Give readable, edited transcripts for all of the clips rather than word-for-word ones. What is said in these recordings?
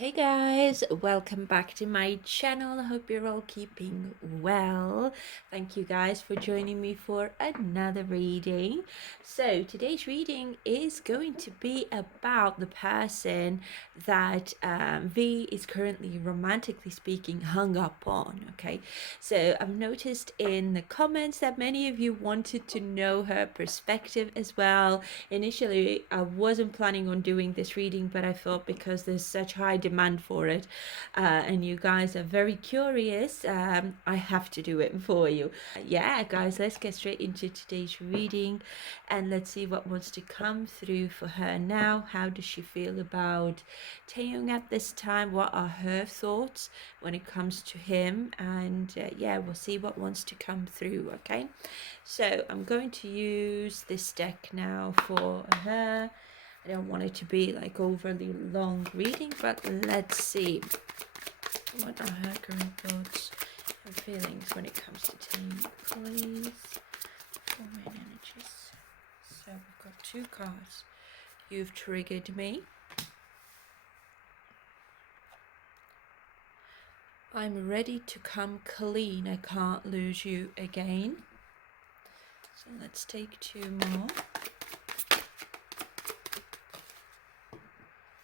Hey guys, welcome back to my channel. I hope you're all keeping well. Thank you guys for joining me for another reading. So today's reading is going to be about the person that V is currently, romantically speaking, hung up on. Okay, so I've noticed in the comments that many of you wanted to know her perspective as well. Initially I wasn't planning on doing this reading, but I thought because there's such high demand for it, and you guys are very curious, I have to do it for you. Yeah guys, let's get straight into today's reading and let's see what wants to come through for her now. How does she feel about Taeyong at this time? What are her thoughts when it comes to him? And yeah, we'll see what wants to come through. Okay, so I'm going to use this deck now for her. I don't want it to be like overly long reading, but let's see what are her current thoughts and feelings when it comes to Taeyong, please. For main energies. So we've got two cards. You've triggered me. I'm ready to come clean. I can't lose you again. So let's take two more.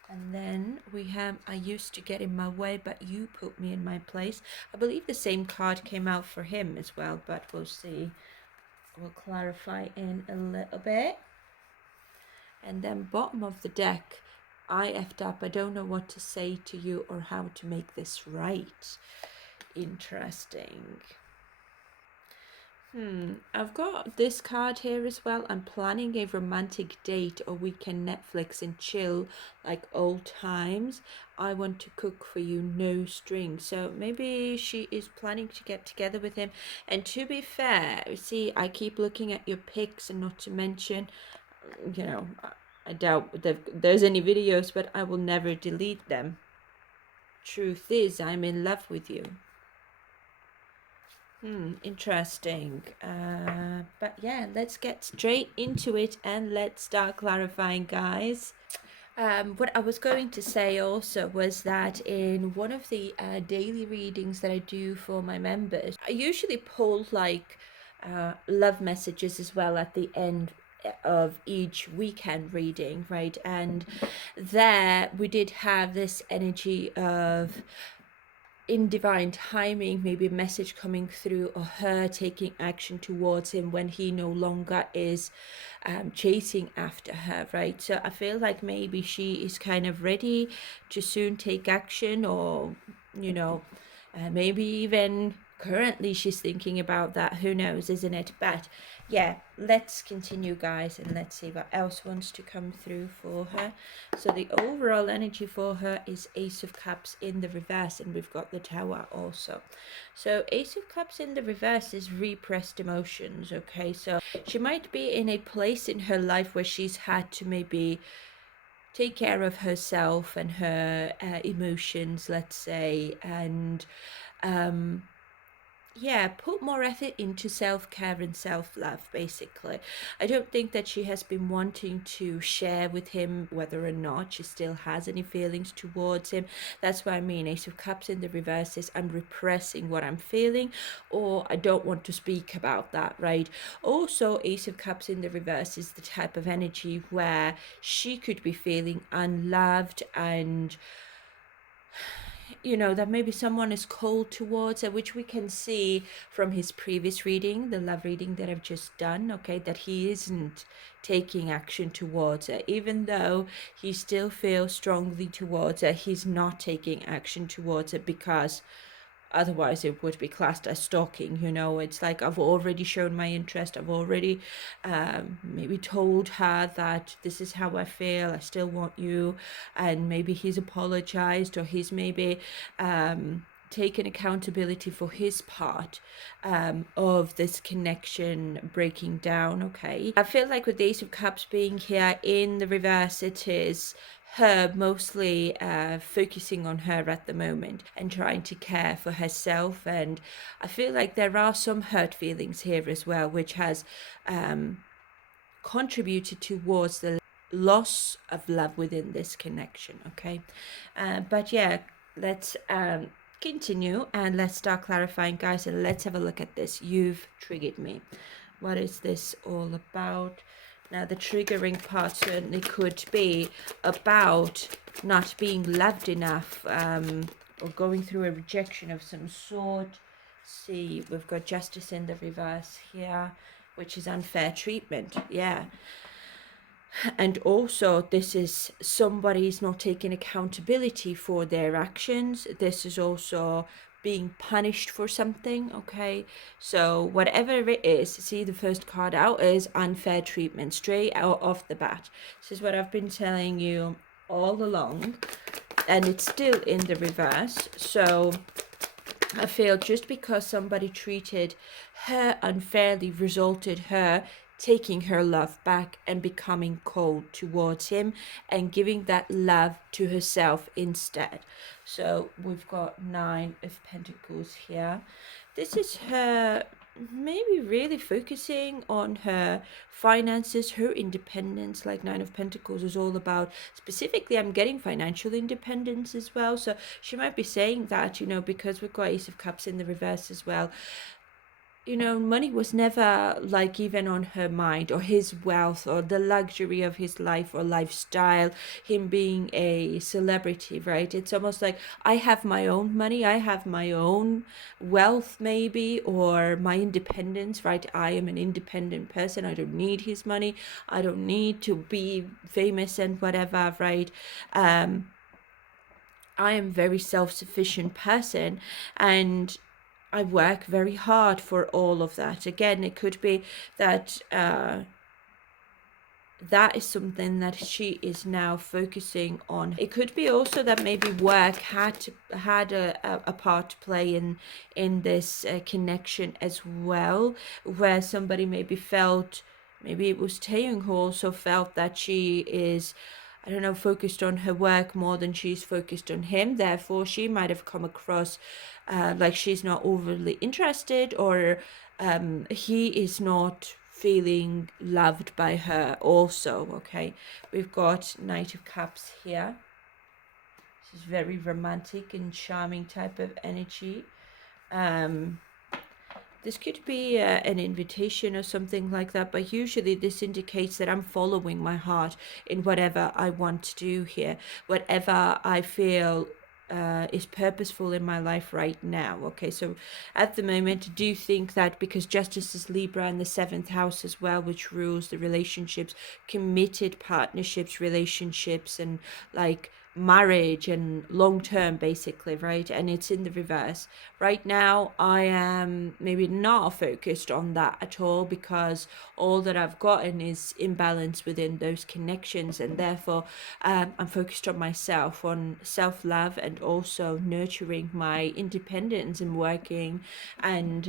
And then we have, I used to get in my way, but you put me in my place. I believe the same card came out for him as well, but we'll see. We'll clarify in a little bit. And then bottom of the deck, I effed up. I don't know what to say to you or how to make this right. Interesting. I've got this card here as well. I'm planning a romantic date or weekend Netflix and chill like old times. I want to cook for you, no strings. So maybe she is planning to get together with him. And to be fair, see, I keep looking at your pics, and not to mention, you know, I doubt that there's any videos, but I will never delete them. Truth is, I'm in love with you. Interesting. But yeah, let's get straight into it and let's start clarifying, guys. What I was going to say also was that in one of the daily readings that I do for my members, I usually pull like love messages as well at the end of each weekend reading, right? And there we did have this energy of, in divine timing, maybe a message coming through or her taking action towards him when he no longer is chasing after her, right? So I feel like maybe she is kind of ready to soon take action, or maybe even currently she's thinking about that. Who knows, isn't it? But yeah, let's continue, guys, and let's see what else wants to come through for her. So the overall energy for her is Ace of Cups in the reverse, and we've got the Tower also. So Ace of Cups in the reverse is repressed emotions. Okay, so she might be in a place in her life where she's had to maybe take care of herself and her emotions, let's say, and yeah, put more effort into self-care and self-love, basically. I don't think that she has been wanting to share with him whether or not she still has any feelings towards him. That's what I mean. Ace of Cups in the reverse is I'm repressing what I'm feeling, or I don't want to speak about that, right? Also, Ace of Cups in the reverse is the type of energy where she could be feeling unloved, and that maybe someone is cold towards her, which we can see from his previous reading, the love reading that I've just done, okay, that he isn't taking action towards her. Even though he still feels strongly towards her, he's not taking action towards her because otherwise it would be classed as stalking. It's like, I've already shown my interest, I've already maybe told her that this is how I feel, I still want you, and maybe he's apologized, or he's maybe taken accountability for his part of this connection breaking down. Okay, I feel like with the Ace of Cups being here in the reverse, it is her mostly focusing on her at the moment and trying to care for herself. And I feel like there are some hurt feelings here as well, which has contributed towards the loss of love within this connection. Okay, but yeah, let's continue and let's start clarifying, guys, and let's have a look at this. You've triggered me. What is this all about? Now, the triggering part certainly could be about not being loved enough, or going through a rejection of some sort. See, we've got justice in the reverse here, which is unfair treatment. Yeah. And also, this is somebody's not taking accountability for their actions. This is also being punished for something. Okay, so whatever it is, see, the first card out is unfair treatment straight out off the bat. This is what I've been telling you all along, and it's still in the reverse. So I feel just because somebody treated her unfairly resulted her taking her love back and becoming cold towards him and giving that love to herself instead. So we've got 9 of Pentacles here. This is her maybe really focusing on her finances, her independence. Like 9 of Pentacles is all about, specifically I'm getting financial independence as well. So she might be saying that, because we've got Ace of Cups in the reverse as well. Money was never like even on her mind, or his wealth, or the luxury of his life or lifestyle, him being a celebrity, right? It's almost like, I have my own money, I have my own wealth maybe, or my independence, right? I am an independent person. I don't need his money. I don't need to be famous and whatever, right? I am very self-sufficient person, and I work very hard for all of that. Again, it could be that that is something that she is now focusing on. It could be also that maybe work had a part to play in this connection as well, where somebody maybe felt, maybe it was Taeyong who also felt that she is, I don't know, focused on her work more than she's focused on him. Therefore, she might have come across like she's not overly interested, or he is not feeling loved by her also. Okay, we've got Knight of Cups here. This is very romantic and charming type of energy. This could be an invitation or something like that, but usually this indicates that I'm following my heart in whatever I want to do here, whatever I feel is purposeful in my life right now. Okay, so at the moment, I do think that because Justice is Libra in the 7th house as well, which rules the relationships, committed partnerships, relationships, and like marriage and long term, basically, right? And it's in the reverse right now. I am maybe not focused on that at all, because all that I've gotten is imbalance within those connections, and therefore I'm focused on myself, on self-love, and also nurturing my independence and working. And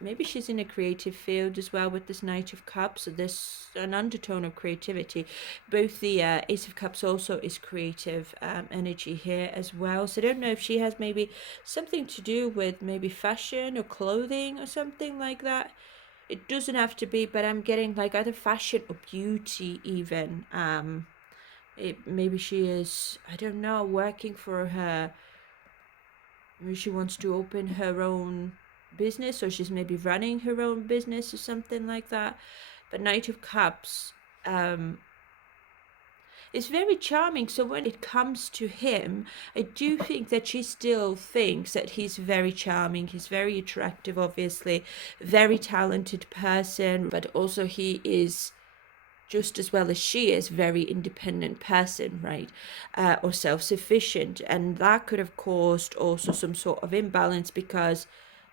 maybe she's in a creative field as well with this Knight of Cups, so there's an undertone of creativity. Both the Ace of Cups also is creative energy here as well. So I don't know if she has maybe something to do with maybe fashion or clothing or something like that. It doesn't have to be, but I'm getting like either fashion or beauty even. Maybe she is, I don't know, working for her, maybe she wants to open her own business, or she's maybe running her own business or something like that. But Knight of Cups is very charming. So when it comes to him, I do think that she still thinks that he's very charming. He's very attractive, obviously, very talented person, but also he is, just as well as she is, very independent person, right? Or self-sufficient. And that could have caused also some sort of imbalance, because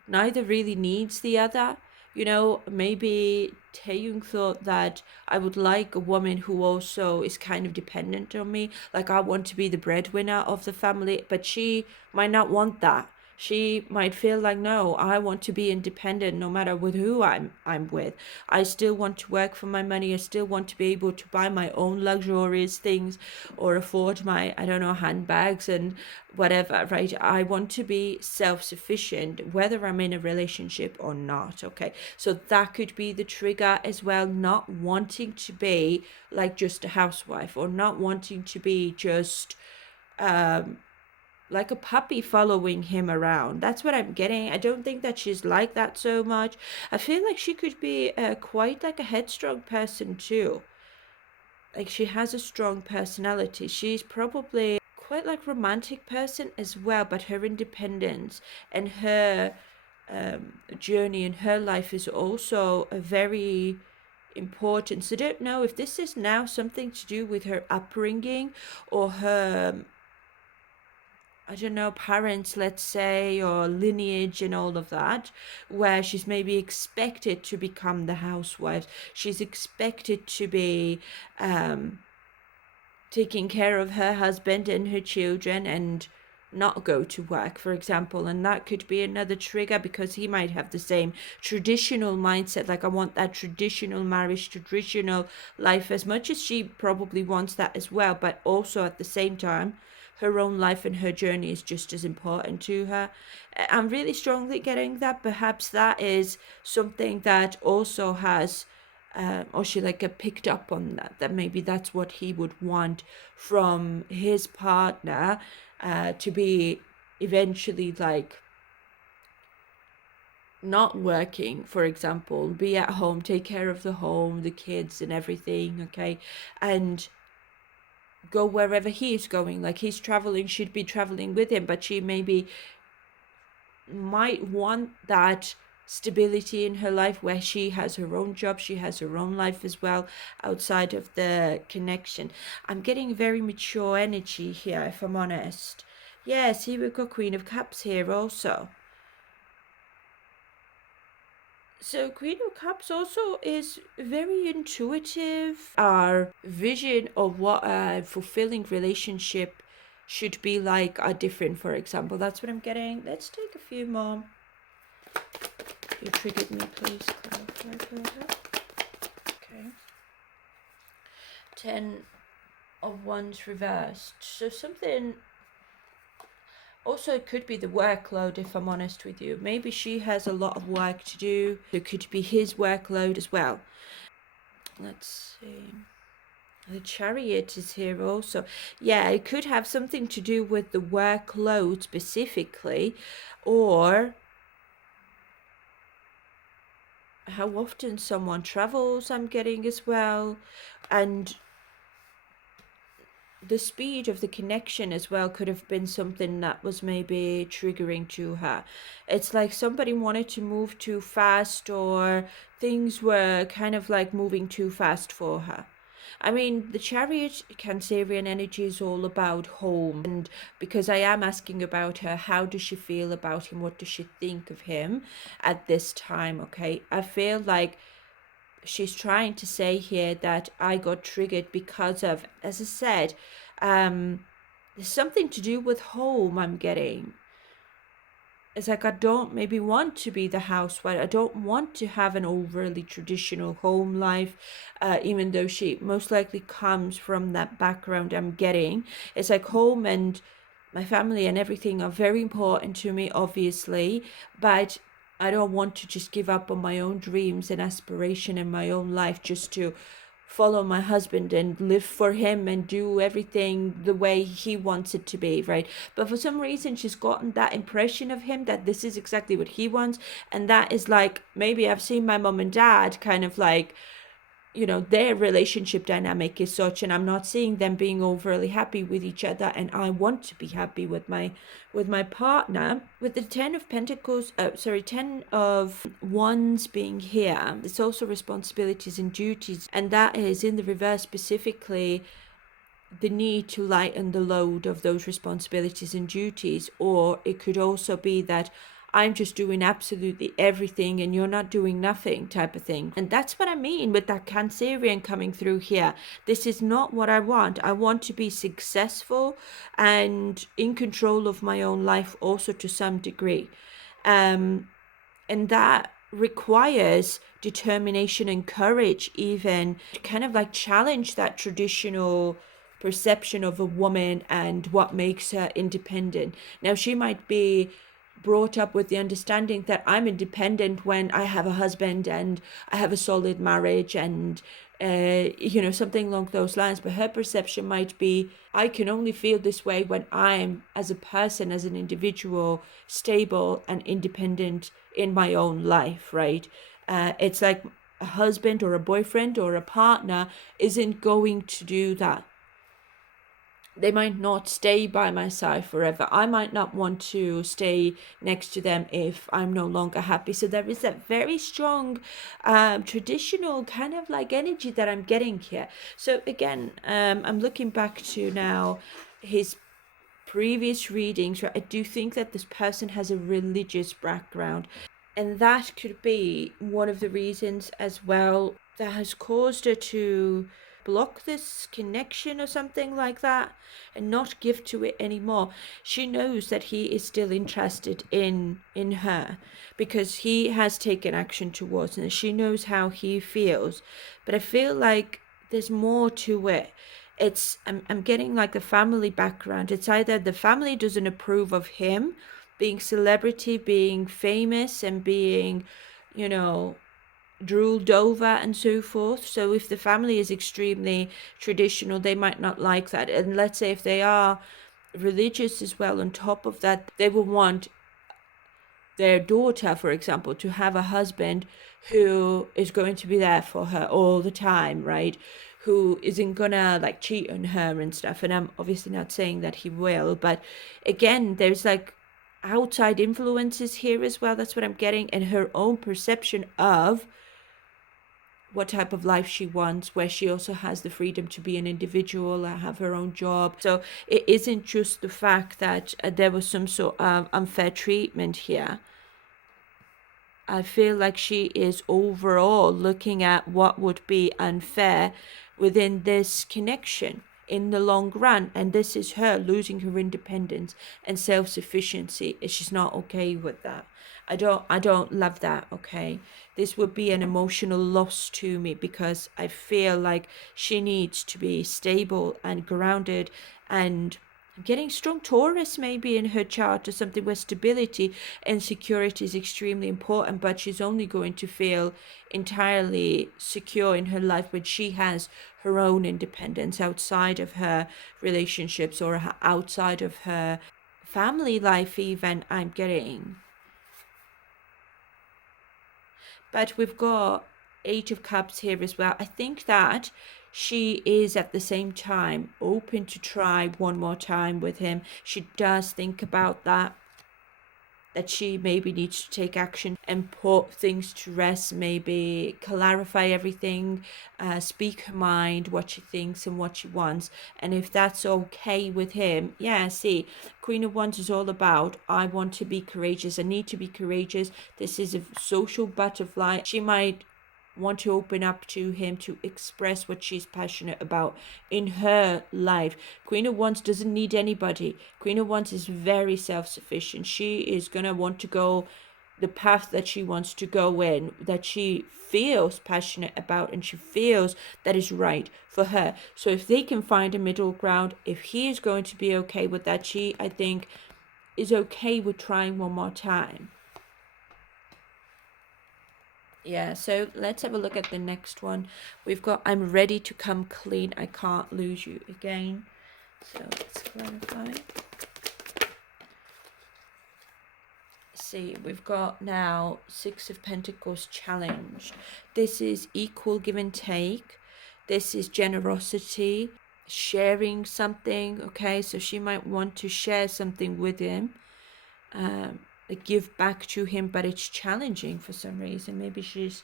neither really needs the other. Maybe Taeyong thought that I would like a woman who also is kind of dependent on me. Like, I want to be the breadwinner of the family, but she might not want that. She might feel like, no, I want to be independent no matter with who I'm with. I still want to work for my money. I still want to be able to buy my own luxurious things or afford my, I don't know, handbags and whatever, right? I want to be self-sufficient whether I'm in a relationship or not. Okay, so that could be the trigger as well, not wanting to be like just a housewife, or not wanting to be just like a puppy following him around. That's what I'm getting. I don't think that she's like that so much. I feel like she could be quite like a headstrong person too. Like she has a strong personality. She's probably quite like romantic person as well, but her independence and her journey in her life is also a very important. So I don't know if this is now something to do with her upbringing or her, I don't know, parents, let's say, or lineage and all of that, where she's maybe expected to become the housewife. She's expected to be taking care of her husband and her children and not go to work, for example. And that could be another trigger, because he might have the same traditional mindset, like I want that traditional marriage, traditional life, as much as she probably wants that as well, but also at the same time her own life and her journey is just as important to her. I'm really strongly getting that perhaps that is something that also has or she like picked up on that, that maybe that's what he would want from his partner, to be eventually like not working, for example, be at home, take care of the home, the kids and everything, okay, and go wherever he is going. Like he's traveling, she'd be traveling with him, but she maybe might want that stability in her life where she has her own job, she has her own life as well outside of the connection. I'm getting very mature energy here, if I'm honest. Yes, here we've got Queen of Cups here also. So Queen of Cups also is very intuitive. Our vision of what a fulfilling relationship should be like are different, for example. That's what I'm getting. Let's take a few more. You triggered me, please clarify further. Okay. 10 of Wands reversed. So something, also it could be the workload, if I'm honest with you. Maybe she has a lot of work to do. It could be his workload as well. Let's see. The Chariot is here also. Yeah, it could have something to do with the workload specifically, or how often someone travels, I'm getting as well, and the speed of the connection as well could have been something that was maybe triggering to her. It's like somebody wanted to move too fast, or things were kind of like moving too fast for her. I mean, the Chariot Cancerian energy is all about home, and because I am asking about her, how does she feel about him? What does she think of him at this time? Okay, I feel like she's trying to say here that I got triggered because of, as I said, there's something to do with home I'm getting. It's like I don't maybe want to be the housewife. I don't want to have an overly traditional home life, even though she most likely comes from that background I'm getting. It's like home and my family and everything are very important to me, obviously, but I don't want to just give up on my own dreams and aspiration in my own life just to follow my husband and live for him and do everything the way he wants it to be, right? But for some reason she's gotten that impression of him that this is exactly what he wants, and that is like, maybe I've seen my mom and dad kind of like, you know, their relationship dynamic is such, and I'm not seeing them being overly happy with each other, and I want to be happy with my partner. With the 10 of Pentacles, 10 of Wands being here, there's also responsibilities and duties, and that is in the reverse, specifically the need to lighten the load of those responsibilities and duties. Or it could also be that I'm just doing absolutely everything and you're not doing nothing type of thing. And that's what I mean with that Cancerian coming through here. This is not what I want. I want to be successful and in control of my own life also to some degree. And that requires determination and courage, even to kind of like challenge that traditional perception of a woman and what makes her independent. Now, she might be brought up with the understanding that I'm independent when I have a husband and I have a solid marriage and something along those lines. But her perception might be, I can only feel this way when I'm, as a person, as an individual, stable and independent in my own life, right? It's like a husband or a boyfriend or a partner isn't going to do that. They might not stay by my side forever. I might not want to stay next to them if I'm no longer happy. So there is that very strong traditional kind of like energy that I'm getting here. So again, I'm looking back to now his previous readings, right? I do think that this person has a religious background, and that could be one of the reasons as well that has caused her to block this connection or something like that and not give to it anymore. She knows that he is still interested in her because he has taken action towards her. She knows how he feels, but I feel like there's more to it. I'm getting like the family background. It's either the family doesn't approve of him being celebrity, being famous, and being, drooled over and so forth. So if the family is extremely traditional, they might not like that. And let's say if they are religious as well, on top of that, they will want their daughter, for example, to have a husband who is going to be there for her all the time, right? Who isn't gonna like cheat on her and stuff. And I'm obviously not saying that he will, but again, there's like outside influences here as well. That's what I'm getting. And her own perception of what type of life she wants, where she also has the freedom to be an individual and have her own job. So it isn't just the fact that there was some sort of unfair treatment here. I feel like she is overall looking at what would be unfair within this connection in the long run, and this is her losing her independence and self-sufficiency. She's not okay with that. I don't love that. Okay, this would be an emotional loss to me because I feel like she needs to be stable and grounded, and I'm getting strong Taurus maybe in her chart or something where stability and security is extremely important, but she's only going to feel entirely secure in her life when she has her own independence outside of her relationships or outside of her family life even, I'm getting. But we've got Eight of Cups here as well. I think that she is at the same time open to try one more time with him. She does think about that she maybe needs to take action and put things to rest, maybe clarify everything, speak her mind, what she thinks and what she wants. And if that's okay with him, see, Queen of Wands is all about, I want to be courageous, I need to be courageous. This is a social butterfly. She might want to open up to him to express what she's passionate about in her life. Queen of Wands doesn't need anybody. Queen of Wands is very self-sufficient. She is gonna want to go the path that she wants to go in, that she feels passionate about and she feels that is right for her. So if they can find a middle ground, if he is going to be okay with that, she, I think, is okay with trying one more time. Yeah, so let's have a look at the next one. We've got, I'm ready to come clean. I can't lose you again. So let's clarify. See, we've got now Six of Pentacles challenge. This is equal give and take. This is generosity, sharing something. Okay, so she might want to share something with him. Give back to him, but it's challenging for some reason. Maybe she's,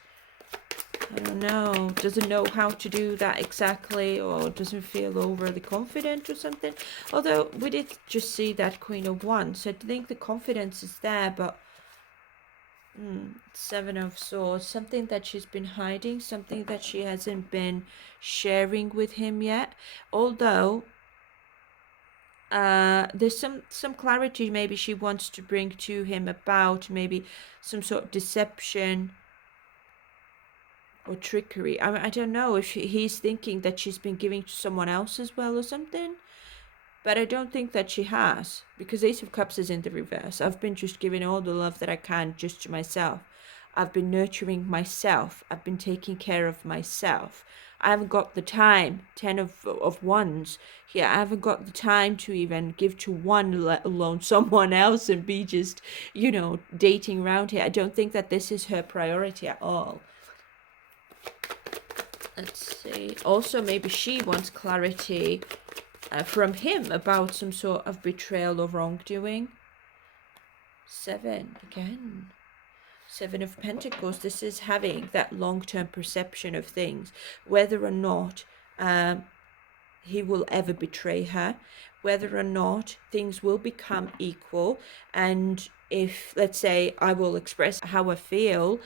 I don't know, doesn't know how to do that exactly, or doesn't feel overly confident or something. Although we did just see that Queen of Wands, so I think the confidence is there, but Seven of Swords, something that she's been hiding, something that she hasn't been sharing with him yet. Although there's some clarity maybe she wants to bring to him about maybe some sort of deception or trickery. I don't know if he's thinking that she's been giving to someone else as well or something. But I don't think that she has, because Ace of Cups is in the reverse. I've been just giving all the love that I can just to myself. I've been nurturing myself. I've been taking care of myself. I haven't got the time. 10 of Wands here. I haven't got the time to even give to one, let alone someone else, and be just, dating around here. I don't think that this is her priority at all. Let's see. Also, maybe she wants clarity from him about some sort of betrayal or wrongdoing. 7 again. 7 of Pentacles. This is having that long-term perception of things, whether or not he will ever betray her, whether or not things will become equal, and if, let's say, I will express how I feel,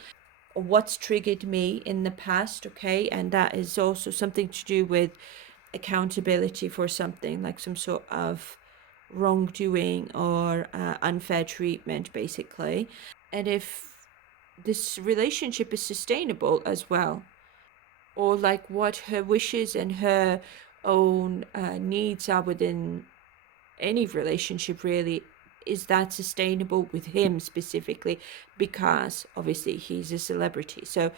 or what's triggered me in the past, okay, and that is also something to do with accountability for something, like some sort of wrongdoing or unfair treatment, basically. And if this relationship is sustainable as well, or like what her wishes and her own needs are within any relationship, really. Is that sustainable with him specifically? Because obviously he's a celebrity, so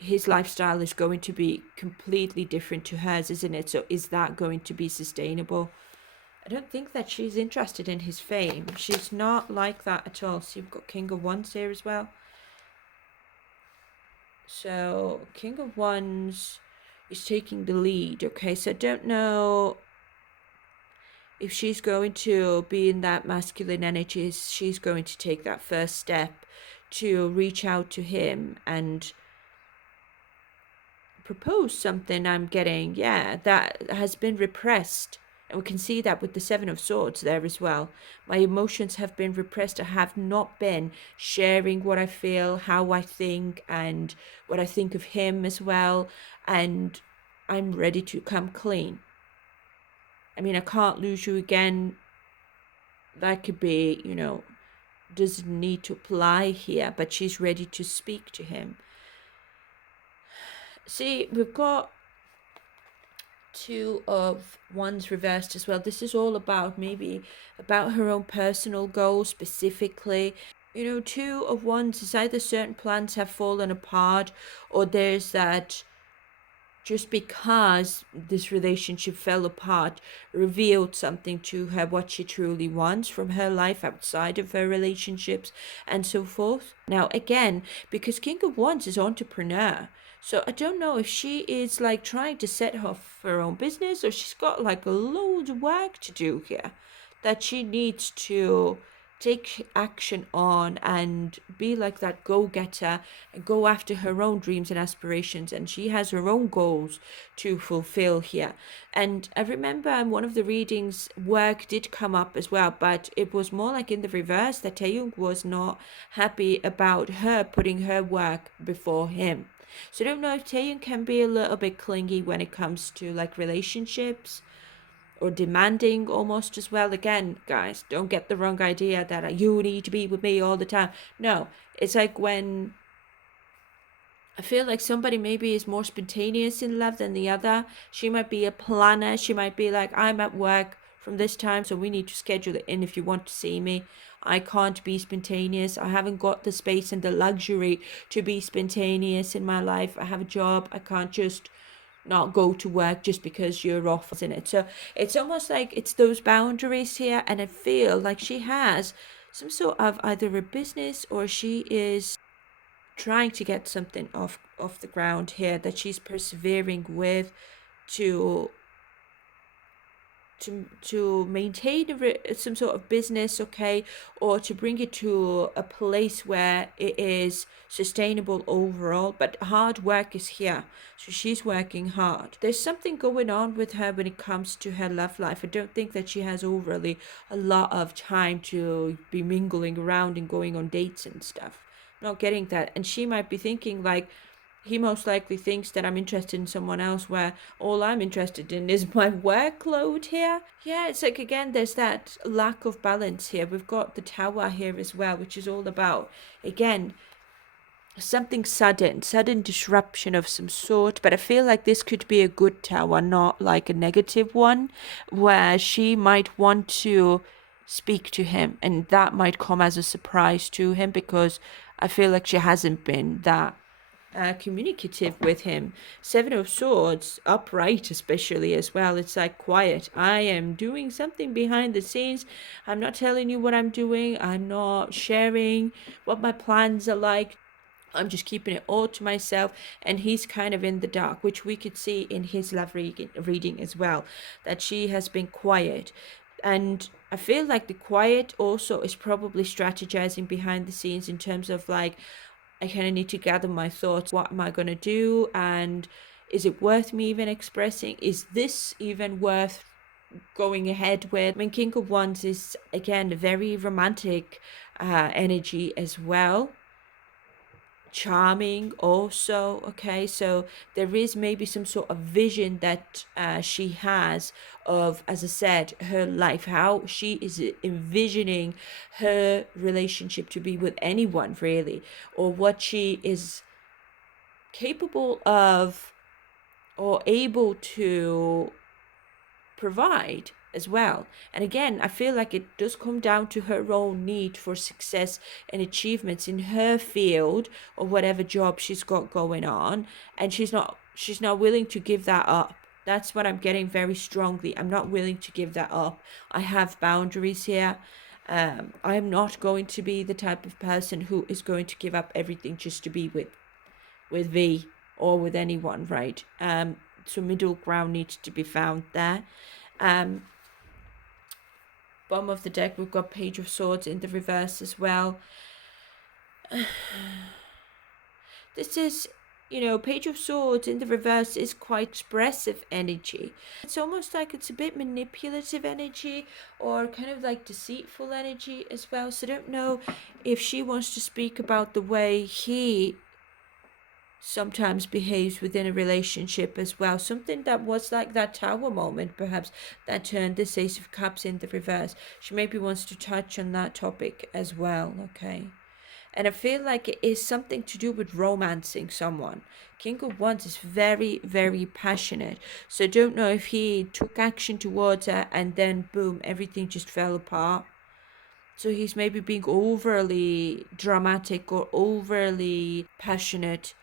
his lifestyle is going to be completely different to hers, isn't it? So is that going to be sustainable? I don't think that she's interested in his fame. She's not like that at all. So you've got King of Wands here as well. So King of Wands is taking the lead. Okay, so I don't know if she's going to be in that masculine energy. She's going to take that first step to reach out to him and propose something. I'm getting, yeah, that has been repressed. And we can see that with the 7 of Swords there as well. My emotions have been repressed. I have not been sharing what I feel, how I think, and what I think of him as well. And I'm ready to come clean. I mean, I can't lose you again. That could be, doesn't need to apply here, but she's ready to speak to him. See, we've got 2 of Wands reversed as well. This is all about maybe about her own personal goals specifically. 2 of Wands is either certain plans have fallen apart, or there's that just because this relationship fell apart, revealed something to her, what she truly wants from her life outside of her relationships and so forth. Now, again, because King of Wands is entrepreneur, so I don't know if she is like trying to set up her own business, or she's got like a load of work to do here that she needs to take action on and be like that go-getter and go after her own dreams and aspirations, and she has her own goals to fulfill here. And I remember in one of the readings work did come up as well, but it was more like in the reverse, that Taeyong was not happy about her putting her work before him. So I don't know if Taeyong can be a little bit clingy when it comes to like relationships, or demanding almost as well. Again, guys, don't get the wrong idea that you need to be with me all the time. No, it's like when I feel like somebody maybe is more spontaneous in love than the other. She might be a planner. She might be like, I'm at work from this time, so we need to schedule it in if you want to see me. I can't be spontaneous. I haven't got the space and the luxury to be spontaneous in my life. I have a job. I can't just not go to work just because you're off, isn't it? So it's almost like it's those boundaries here, and I feel like she has some sort of either a business, or she is trying to get something off the ground here that she's persevering with to to maintain some sort of business, okay, or to bring it to a place where it is sustainable overall. But hard work is here, so she's working hard. There's something going on with her when it comes to her love life. I don't think that she has overly a lot of time to be mingling around and going on dates and stuff. Not getting that. And she might be thinking like, he most likely thinks that I'm interested in someone else, where all I'm interested in is my workload here. Yeah, it's like, again, there's that lack of balance here. We've got the Tower here as well, which is all about, again, something sudden disruption of some sort. But I feel like this could be a good Tower, not like a negative one, where she might want to speak to him, and that might come as a surprise to him, because I feel like she hasn't been that communicative with him. Seven of Swords, upright especially as well. It's like quiet. I am doing something behind the scenes. I'm not telling you what I'm doing. I'm not sharing what my plans are like. I'm just keeping it all to myself. And he's kind of in the dark, which we could see in his love reading as well, that she has been quiet. And I feel like the quiet also is probably strategizing behind the scenes in terms of like, I kind of need to gather my thoughts. What am I going to do? And is it worth me even expressing? Is this even worth going ahead with? I mean, King of Wands is, again, a very romantic energy as well. Charming also, okay, so there is maybe some sort of vision that she has of, as I said, her life, how she is envisioning her relationship to be with anyone really, or what she is capable of or able to provide as well. And again, I feel like it does come down to her own need for success and achievements in her field or whatever job she's got going on, and she's not willing to give that up. That's what I'm getting very strongly. I'm not willing to give that up. I have boundaries here. I'm not going to be the type of person who is going to give up everything just to be with V or with anyone, right? So middle ground needs to be found there. Bottom of the deck, we've got Page of Swords in the reverse as well. This is, Page of Swords in the reverse is quite expressive energy. It's almost like it's a bit manipulative energy, or kind of like deceitful energy as well. So I don't know if she wants to speak about the way he sometimes behaves within a relationship as well. Something that was like that Tower moment, perhaps, that turned this Ace of Cups in the reverse. She maybe wants to touch on that topic as well, okay? And I feel like it is something to do with romancing someone. King of Wands is very, very passionate. So I don't know if he took action towards her and then boom, everything just fell apart. So he's maybe being overly dramatic or overly passionate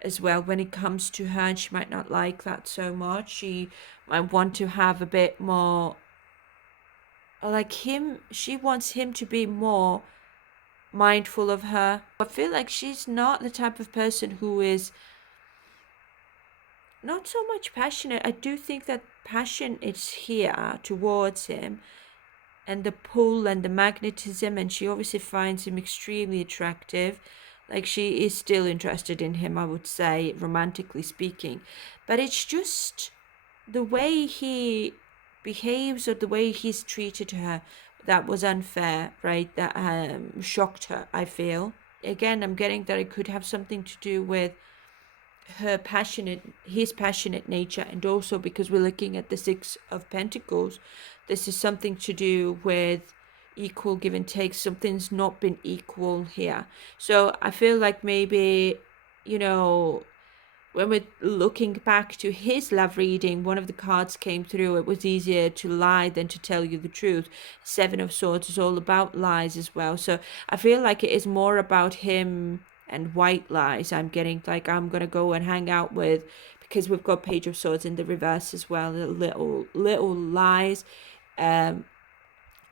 as well when it comes to her, and she might not like that so much. She might want to have a bit more like him. She wants him to be more mindful of her. I feel like she's not the type of person who is not so much passionate. I do think that passion is here towards him, and the pull and the magnetism, and she obviously finds him extremely attractive. Like, she is still interested in him, I would say, romantically speaking. But it's just the way he behaves or the way he's treated her that was unfair, right? That shocked her, I feel. Again, I'm getting that it could have something to do with his passionate nature, and also because we're looking at the Six of Pentacles, this is something to do with equal give and take. Something's not been equal here. So I feel like maybe, when we're looking back to his love reading, one of the cards came through. It was easier to lie than to tell you the truth. Seven of Swords is all about lies as well. So I feel like it is more about him and white lies. I'm getting like, I'm going to go and hang out with, because we've got Page of Swords in the reverse as well. Little lies.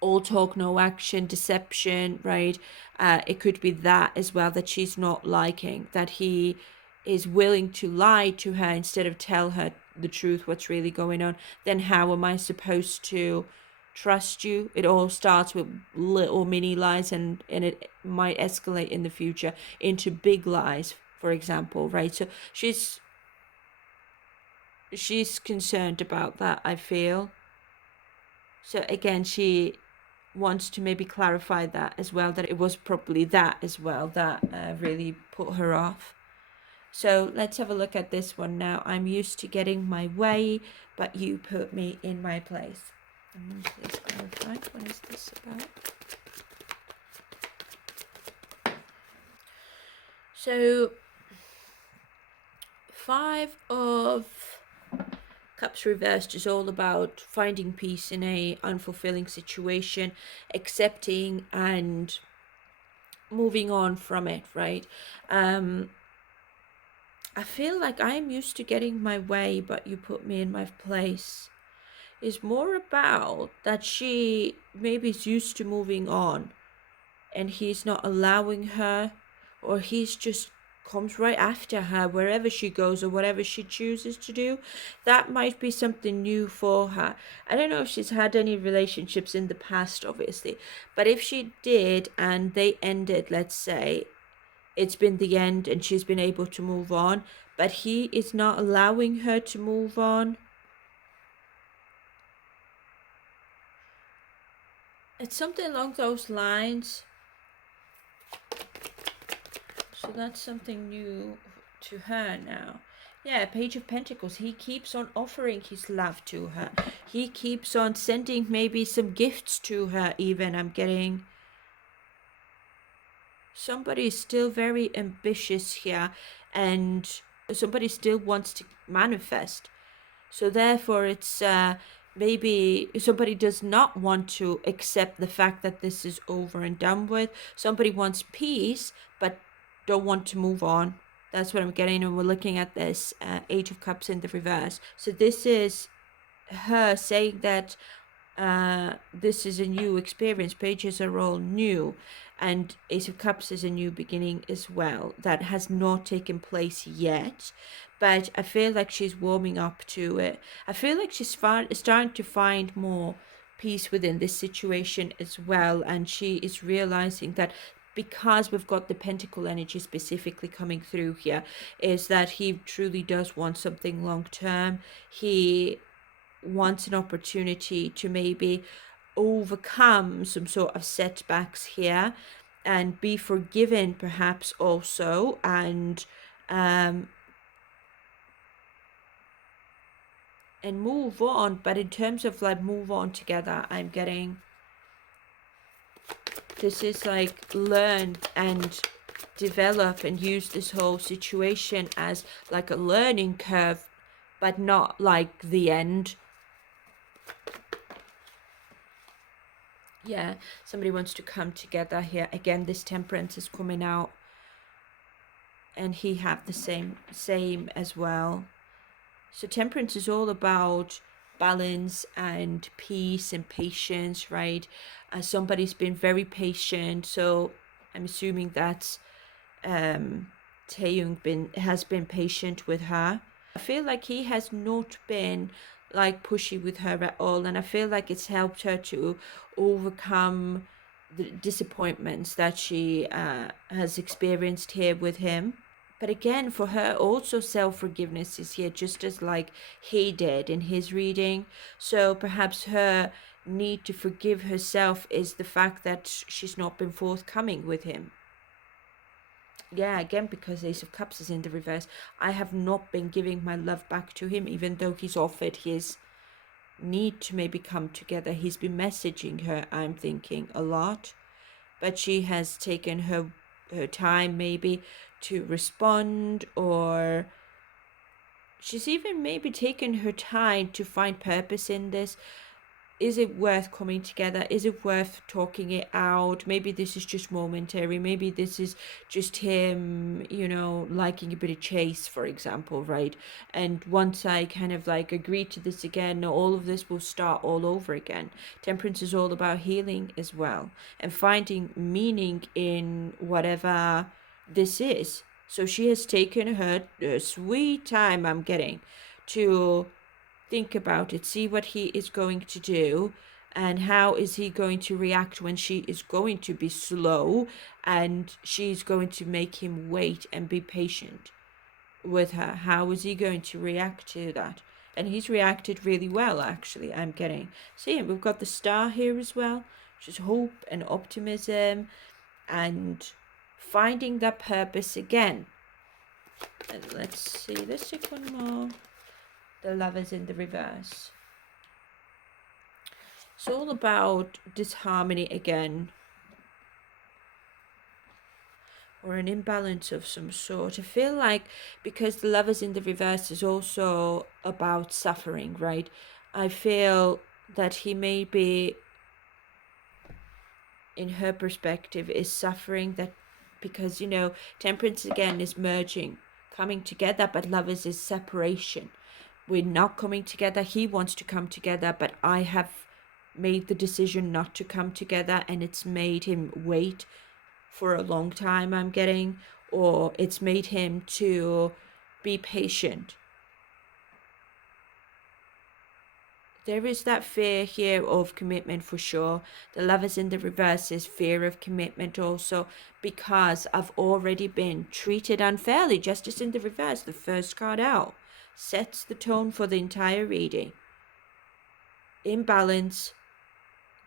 All talk, no action, deception, right? It could be that as well, that she's not liking, that he is willing to lie to her instead of tell her the truth, what's really going on, then how am I supposed to trust you? It all starts with little mini lies, and it might escalate in the future into big lies, for example, right? So she's concerned about that, I feel. So again, she wants to maybe clarify that as well, that it was probably that as well that really put her off. So let's have a look at this one now. I'm used to getting my way, but you put me in my place. And please clarify, what is this about? So 5 of Cups reversed is all about finding peace in a unfulfilling situation, accepting and moving on from it, right? I feel like I'm used to getting my way, but you put me in my place. Is more about that she maybe is used to moving on and he's not allowing her, or he's just comes right after her wherever she goes or whatever she chooses to do. That might be something new for her. I don't know if she's had any relationships in the past, obviously, but if she did and they ended, let's say it's been the end and she's been able to move on, but he is not allowing her to move on. It's something along those lines. So that's something new to her now. Yeah, Page of Pentacles. He keeps on offering his love to her. He keeps on sending maybe some gifts to her even. I'm getting... Somebody is still very ambitious here, and somebody still wants to manifest. So therefore it's maybe somebody does not want to accept the fact that this is over and done with. Somebody wants peace but don't want to move on. That's what I'm getting, and we're looking at this Eight of Cups in the reverse. So this is her saying that this is a new experience. Pages are all new, and Ace of Cups is a new beginning as well that has not taken place yet, but I feel like she's warming up to it. I feel like she's starting to find more peace within this situation as well, and she is realizing that because we've got the pentacle energy specifically coming through here, is that he truly does want something long term. He wants an opportunity to maybe overcome some sort of setbacks here and be forgiven perhaps also, and move on. But in terms of like move on together, I'm getting this is like learn and develop and use this whole situation as like a learning curve, but not like the end. Yeah, somebody wants to come together here. Again, this Temperance is coming out, and he have the same as well. So Temperance is all about balance and peace and patience, right? Somebody's been very patient, so I'm assuming that Taeyong has been patient with her. I feel like he has not been like pushy with her at all, and I feel like it's helped her to overcome the disappointments that she has experienced here with him. But again, for her also self-forgiveness is here, just as like he did in his reading. So perhaps her need to forgive herself is the fact that she's not been forthcoming with him. Yeah, again, because Ace of Cups is in the reverse, I have not been giving my love back to him, even though he's offered his need to maybe come together. He's been messaging her, I'm thinking, a lot, but she has taken her time maybe to respond, or she's even maybe taken her time to find purpose in this. Is it worth coming together? Is it worth talking it out? Maybe this is just momentary. Maybe this is just him, you know, liking a bit of chase, for example, right? And once I kind of like agree to this again, all of this will start all over again. Temperance is all about healing as well and finding meaning in whatever this is. So she has taken her sweet time, I'm getting, to think about it, see what he is going to do, and how is he going to react when she is going to be slow and she's going to make him wait and be patient with her. How is he going to react to that? And he's reacted really well, actually. I'm getting. See, we've got the star here as well, which is hope and optimism and finding that purpose again. And let's see, let's take one more. The Lovers in the reverse. It's all about disharmony again, or an imbalance of some sort. I feel like because the Lovers in the reverse is also about suffering, right? I feel that he may be, in her perspective, is suffering that because, Temperance again is merging, coming together, but Lovers is separation. We're not coming together. He wants to come together, but I have made the decision not to come together, and it's made him wait for a long time, I'm getting, or it's made him to be patient. There is that fear here of commitment for sure. The Lovers in the reverse is fear of commitment also, because I've already been treated unfairly. Justice in the reverse, the first card out, sets the tone for the entire reading. Imbalance.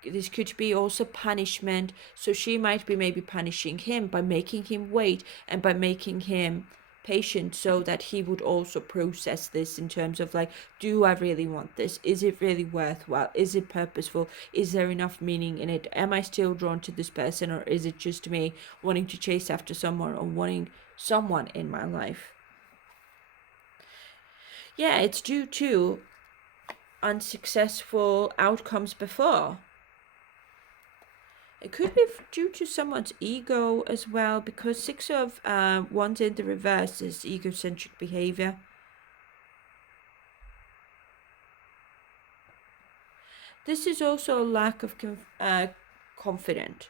This could be also punishment. So she might be maybe punishing him by making him wait and by making him patient so that he would also process this in terms of like, do I really want this? Is it really worthwhile? Is it purposeful? Is there enough meaning in it? Am I still drawn to this person, or is it just me wanting to chase after someone or wanting someone in my life? Yeah, it's due to unsuccessful outcomes before. It could be due to someone's ego as well, because Six of Wands in the reverse is egocentric behavior. This is also a lack of confidence.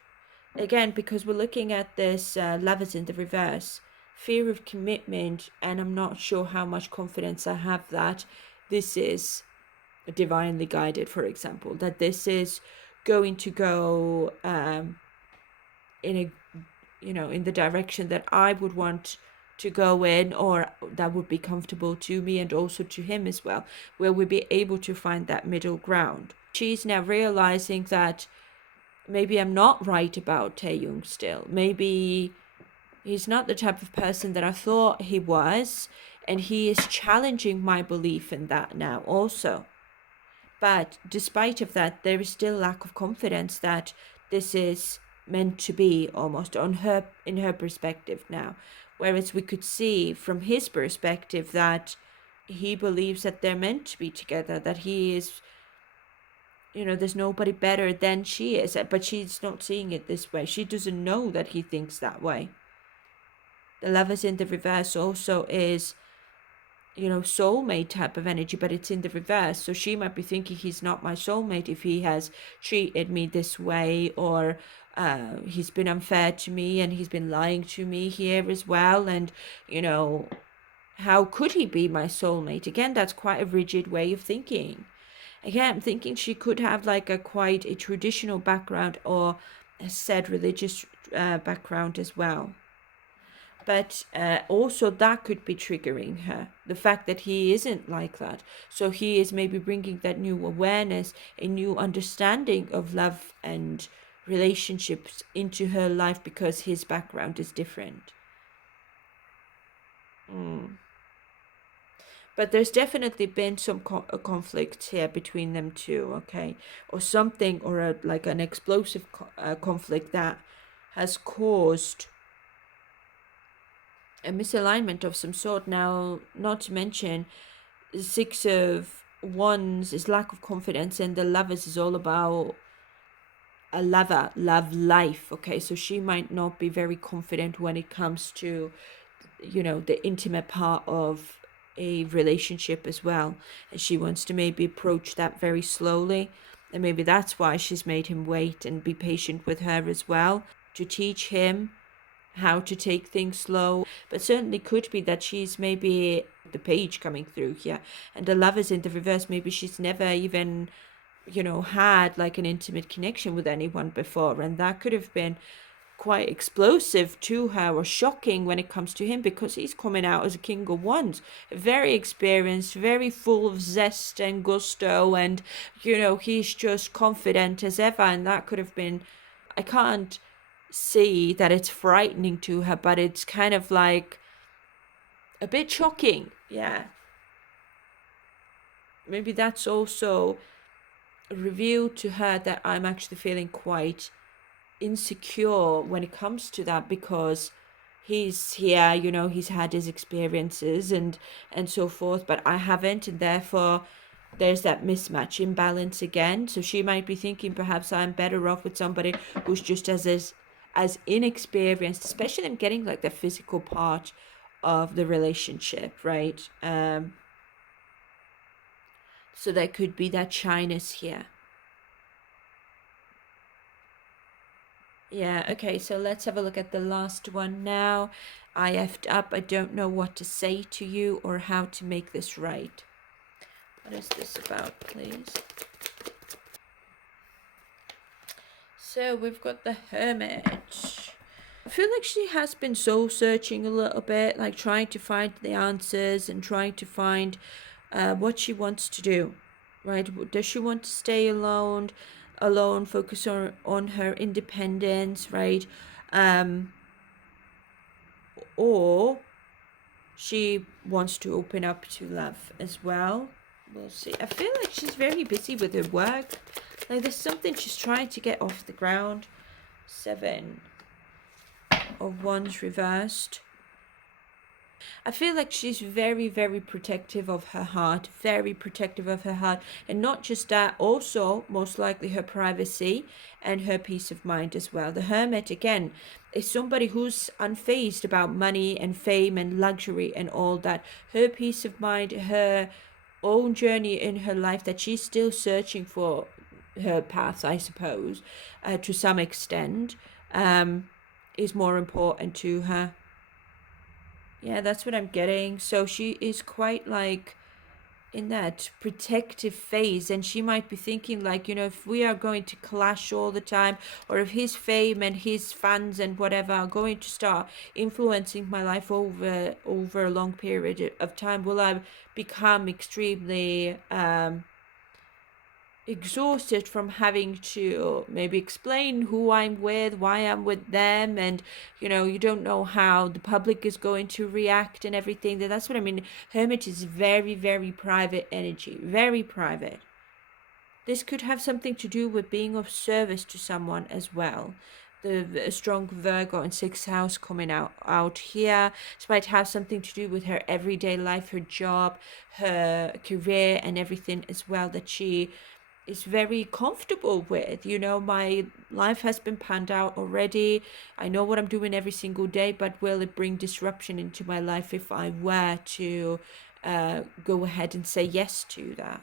Again, because we're looking at this Lovers in the reverse, fear of commitment, and I'm not sure how much confidence I have that this is divinely guided, for example, that this is going to go in a in the direction that I would want to go in, or that would be comfortable to me and also to him as well, where we'll be able to find that middle ground. She's now realizing that maybe I'm not right about Tae-young still. Maybe he's not the type of person that I thought he was, and he is challenging my belief in that now also. But despite of that, there is still lack of confidence that this is meant to be, almost in her perspective now. Whereas we could see from his perspective that he believes that they're meant to be together, that he is, there's nobody better than she is. But she's not seeing it this way. She doesn't know that he thinks that way. The Lovers in the reverse also is, soulmate type of energy, but it's in the reverse. So she might be thinking he's not my soulmate if he has treated me this way, or he's been unfair to me and he's been lying to me here as well. And, how could he be my soulmate? Again, that's quite a rigid way of thinking. Again, I'm thinking she could have like quite a traditional background, or a said religious background as well. But also that could be triggering her, the fact that he isn't like that. So he is maybe bringing that new awareness, a new understanding of love and relationships into her life because his background is different. But there's definitely been some conflict here between them two, okay? Or something, or like an explosive conflict that has caused a misalignment of some sort. Now, not to mention, the Six of Wands is lack of confidence, and the Lovers is all about a love life, okay? So she might not be very confident when it comes to, the intimate part of a relationship as well. And she wants to maybe approach that very slowly. And maybe that's why she's made him wait and be patient with her as well, to teach him how to take things slow, but certainly could be that she's maybe the page coming through here, and the Lovers in the reverse. Maybe she's never even, had like an intimate connection with anyone before, and that could have been quite explosive to her or shocking when it comes to him, because he's coming out as a king of wands, very experienced, very full of zest and gusto, and he's just confident as ever. And that could have been, I can't see that it's frightening to her, but it's kind of like a bit shocking. Yeah, maybe that's also a reveal to her that I'm actually feeling quite insecure when it comes to that, because he's here, he's had his experiences and so forth, but I haven't, and therefore there's that mismatch, imbalance again. So she might be thinking, perhaps I'm better off with somebody who's just as inexperienced, especially in getting like the physical part of the relationship, right? So there could be that shyness here. Yeah, okay, so let's have a look at the last one now. I effed up. I don't know what to say to you or how to make this right. What is this about, please? So we've got the Hermit. I feel like she has been soul searching a little bit, like trying to find the answers and trying to find what she wants to do, right? Does she want to stay alone, focus on her independence, right? Or she wants to open up to love as well. We'll see. I feel like she's very busy with her work. Like there's something she's trying to get off the ground. 7 of Wands reversed. I feel like she's very, very protective of her heart, very protective of her heart. And not just that, also most likely her privacy and her peace of mind as well. The Hermit, again, is somebody who's unfazed about money and fame and luxury and all that. Her peace of mind, her own journey in her life, that she's still searching for her path, I suppose, to some extent, is more important to her. Yeah, that's what I'm getting. So she is quite like in that protective phase, and she might be thinking like, if we are going to clash all the time, or if his fame and his fans and whatever are going to start influencing my life over a long period of time, will I become extremely exhausted from having to maybe explain who I'm with, why I'm with them, and you don't know how the public is going to react and everything. That's what I mean. Hermit is very, very private energy, very private. This could have something to do with being of service to someone as well. The strong Virgo and 6th house coming out here. This might have something to do with her everyday life, her job, her career, and everything as well, that she is very comfortable with. My life has been planned out already. I know what I'm doing every single day, but will it bring disruption into my life if I were to go ahead and say yes to that?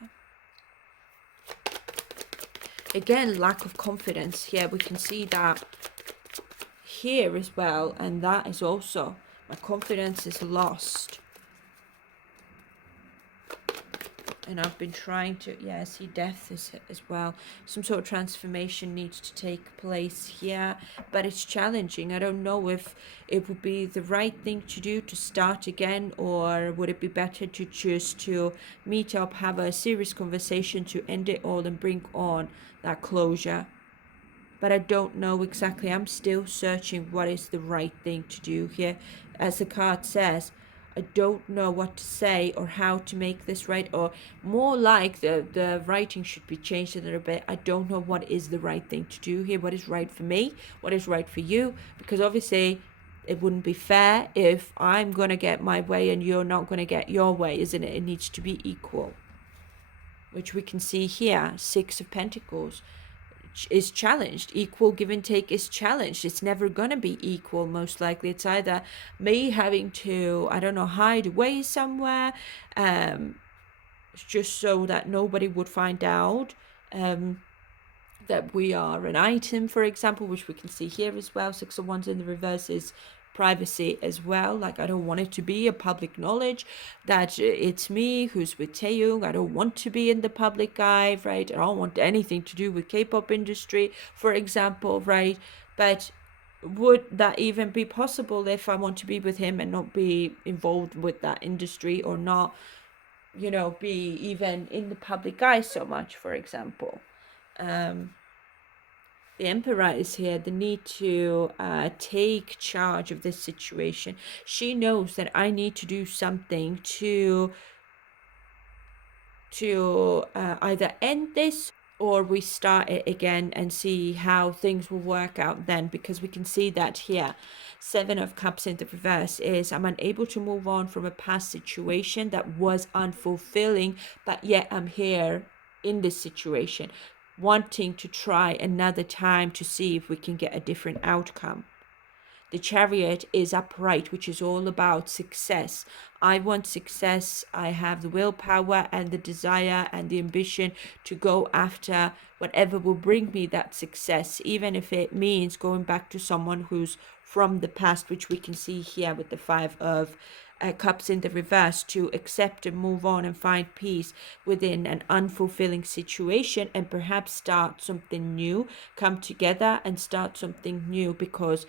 Again, lack of confidence here. We can see that here as well, and that is also, my confidence is lost. And I've been trying to, see death as well. Some sort of transformation needs to take place here, but it's challenging. I don't know if it would be the right thing to do to start again, or would it be better to choose to meet up, have a serious conversation to end it all and bring on that closure. But I don't know exactly. I'm still searching what is the right thing to do here. As the card says, I don't know what to say or how to make this right, or more like the writing should be changed a little bit. I don't know what is the right thing to do here, what is right for me, what is right for you, because obviously it wouldn't be fair if I'm going to get my way and you're not going to get your way, isn't it? It needs to be equal, which we can see here. 6 of Pentacles is challenged. Equal give and take is challenged. It's never going to be equal, most likely. It's either me having to, I don't know, hide away somewhere, just so that nobody would find out that we are an item, for example, which we can see here as well. 6 of Wands in the reverse is privacy as well. Like, I don't want it to be a public knowledge that it's me who's with Taeyong. I don't want to be in the public eye, right? I don't want anything to do with K-pop industry, for example, right? But would that even be possible if I want to be with him and not be involved with that industry, or not, be even in the public eye so much, for example? The emperor is here, the need to take charge of this situation. She knows that I need to do something to either end this or we start it again and see how things will work out then, because we can see that here, 7 of Cups in the reverse is I'm unable to move on from a past situation that was unfulfilling, but yet I'm here in this situation wanting to try another time to see if we can get a different outcome. The Chariot is upright, which is all about success. I want success. I have the willpower and the desire and the ambition to go after whatever will bring me that success, even if it means going back to someone who's from the past, which we can see here with the 5 of Cups in the reverse, to accept and move on and find peace within an unfulfilling situation and perhaps start something new, come together and start something new, because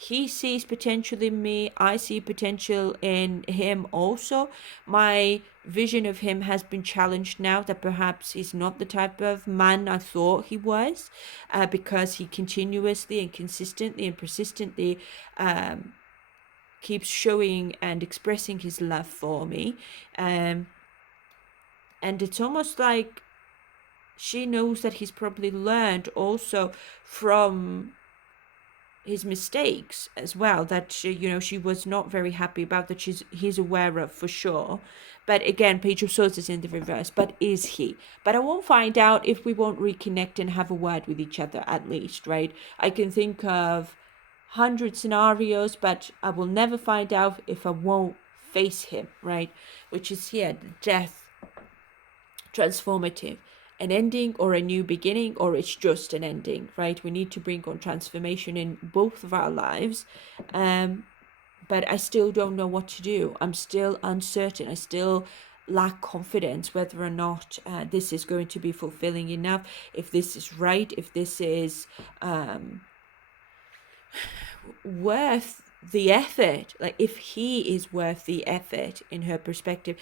he sees potential in me. I see potential in him also. My vision of him has been challenged now, that perhaps he's not the type of man I thought he was, because he continuously and consistently and persistently keeps showing and expressing his love for me. And it's almost like she knows that he's probably learned also from his mistakes as well, that she was not very happy about, that he's aware of for sure. But again, Page of Swords is in the reverse. But is he? But I won't find out if we won't reconnect and have a word with each other, at least, right? I can think of 100 scenarios, but I will never find out if I won't face him, right? Which is here, the Death, transformative. An ending or a new beginning, or it's just an ending, right? We need to bring on transformation in both of our lives. But I still don't know what to do. I'm still uncertain. I still lack confidence whether or not this is going to be fulfilling enough, if this is right, if this is worth the effort, like if he is worth the effort in her perspective,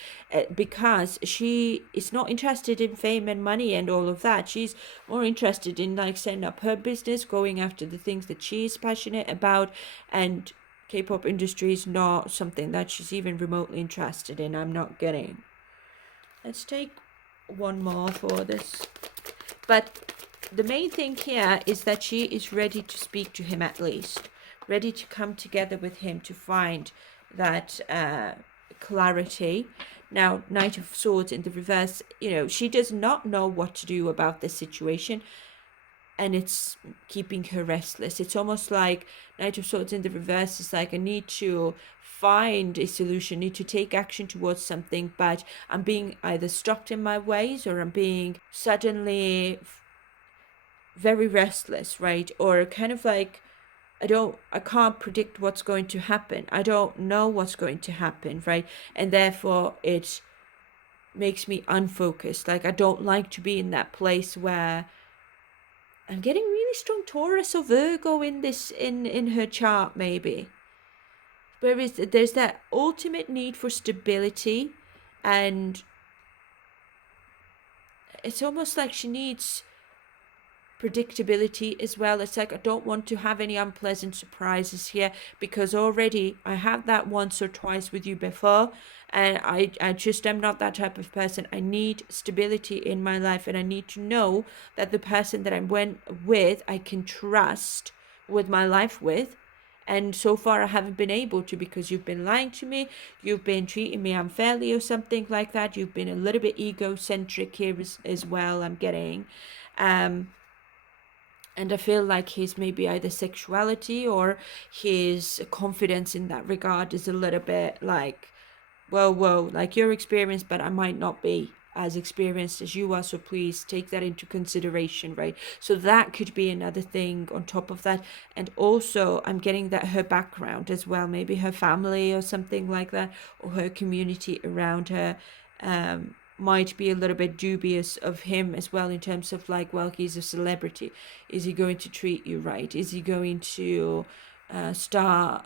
because she is not interested in fame and money and all of that. She's more interested in like setting up her business, going after the things that she is passionate about, and K-pop industry is not something that she's even remotely interested in. I'm not getting. Let's take one more for this. But the main thing here is that she is ready to speak to him, at least ready to come together with him to find that clarity. Now, Knight of Swords in the reverse, she does not know what to do about this situation, and it's keeping her restless. It's almost like Knight of Swords in the reverse is like, I need to find a solution, need to take action towards something, but I'm being either stopped in my ways, or I'm being suddenly very restless, right? Or kind of like, I can't predict what's going to happen. I don't know what's going to happen, right? And therefore it makes me unfocused. Like, I don't like to be in that place where I'm getting really strong Taurus or Virgo in this, in her chart, maybe. Whereas there's that ultimate need for stability, and it's almost like she needs predictability as well. It's like, I don't want to have any unpleasant surprises here, because already I have that once or twice with you before, and I just am not that type of person. I need stability in my life, and I need to know that the person that I'm with I can trust with my life with. And so far I haven't been able to, because you've been lying to me, you've been treating me unfairly or something like that, you've been a little bit egocentric here as well, I'm getting. And I feel like his maybe either sexuality or his confidence in that regard is a little bit like, whoa, like your experience, but I might not be as experienced as you are, so please take that into consideration, right? So that could be another thing on top of that. And also I'm getting that her background as well, maybe her family or something like that, or her community around her, might be a little bit dubious of him as well, in terms of like, well, he's a celebrity, is he going to treat you right, is he going to start,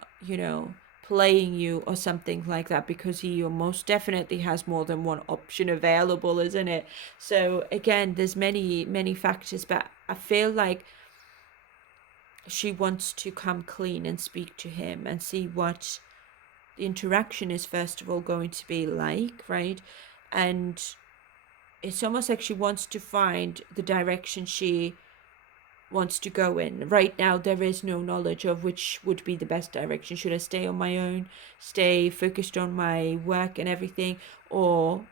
playing you or something like that, because he most definitely has more than one option available, isn't it? So again, there's many factors, but I feel like she wants to come clean and speak to him and see what the interaction is first of all going to be like, right? And it's almost like she wants to find the direction she wants to go in. Right now, there is no knowledge of which would be the best direction. Should I stay on my own, stay focused on my work and everything, or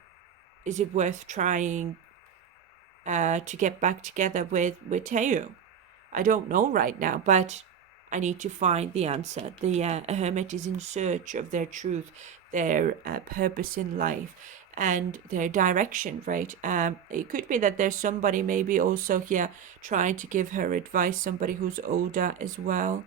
is it worth trying to get back together with Teo? I don't know right now, but I need to find the answer. The hermit is in search of their truth, their purpose in life, and their direction, right? It could be that there's somebody maybe also here trying to give her advice, somebody who's older as well.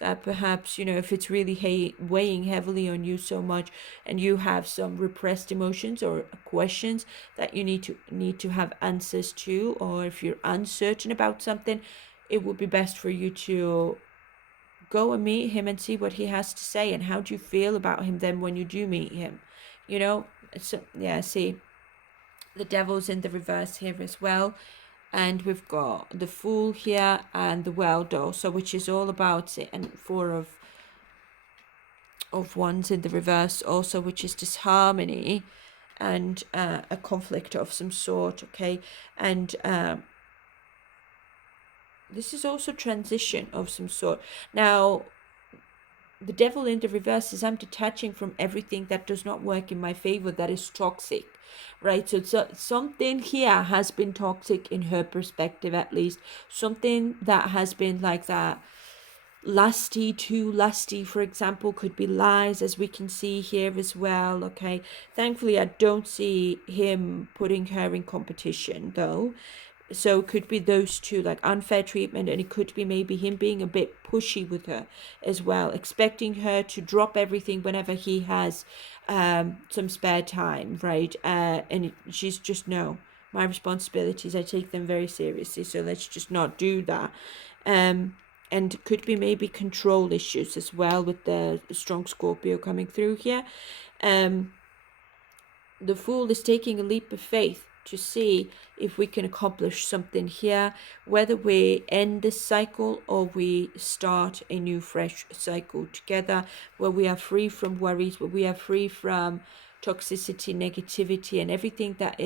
That perhaps, if it's really weighing heavily on you so much, and you have some repressed emotions or questions that you need to have answers to, or if you're uncertain about something, it would be best for you to go and meet him and see what he has to say, and how do you feel about him then when you do meet him. So yeah, see, the devil's in the reverse here as well, and we've got the Fool here and the World also, which is all about it, and Four of Wands in the reverse also, which is disharmony and a conflict of some sort, okay? And this is also transition of some sort. Now, the devil in the reverse is I'm detaching from everything that does not work in my favor, that is toxic, right? So something here has been toxic in her perspective, at least. Something that has been like that lusty, too lusty, for example, could be lies, as we can see here as well, okay? Thankfully, I don't see him putting her in competition, though. So it could be those two, like unfair treatment, and it could be maybe him being a bit pushy with her as well, expecting her to drop everything whenever he has some spare time, right? And she's just, no, my responsibilities, I take them very seriously, so let's just not do that. And could be maybe control issues as well, with the strong Scorpio coming through here. The Fool is taking a leap of faith to see if we can accomplish something here, whether we end this cycle or we start a new fresh cycle together, where we are free from worries, where we are free from toxicity, negativity, and everything that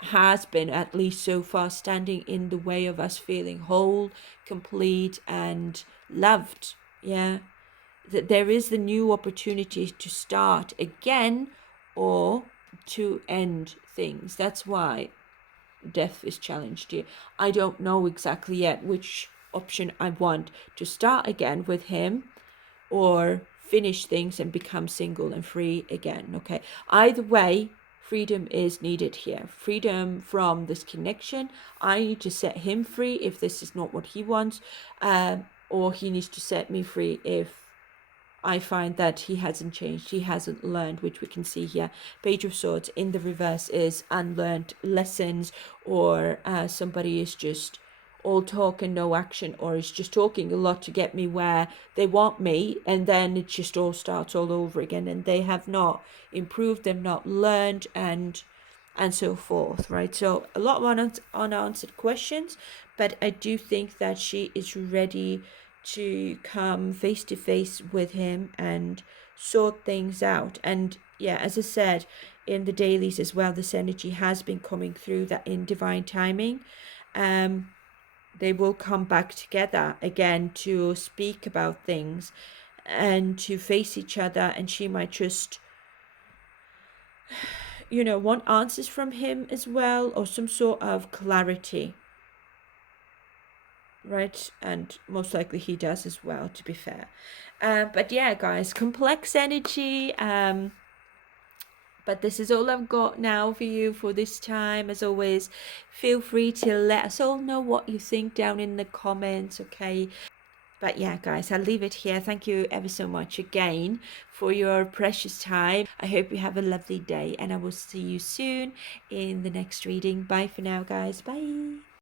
has been, at least so far, standing in the way of us feeling whole, complete, and loved. Yeah, that there is the new opportunity to start again, or to end things. That's why death is challenged here. I don't know exactly yet which option I want, to start again with him, or finish things and become single and free again. Okay, either way, freedom is needed here. Freedom from this connection. I need to set him free if this is not what he wants, or he needs to set me free if I find that he hasn't changed, he hasn't learned, which we can see here. Page of Swords in the reverse is unlearned lessons, or somebody is just all talk and no action, or is just talking a lot to get me where they want me, and then it just all starts all over again, and they have not improved, they've not learned, and so forth, right? So a lot of unanswered questions, but I do think that she is ready to come face to face with him and sort things out. And yeah, as I said in the dailies as well, this energy has been coming through, that in divine timing they will come back together again to speak about things and to face each other, and she might just want answers from him as well, or some sort of clarity, right? And most likely he does as well, to be fair. But yeah, guys, complex energy, But this is all I've got now for you for this time. As always, feel free to let us all know what you think down in the comments, okay? But yeah, guys, I'll leave it here. Thank you ever so much again for your precious time. I hope you have a lovely day, and I will see you soon in the next reading. Bye for now, guys. Bye.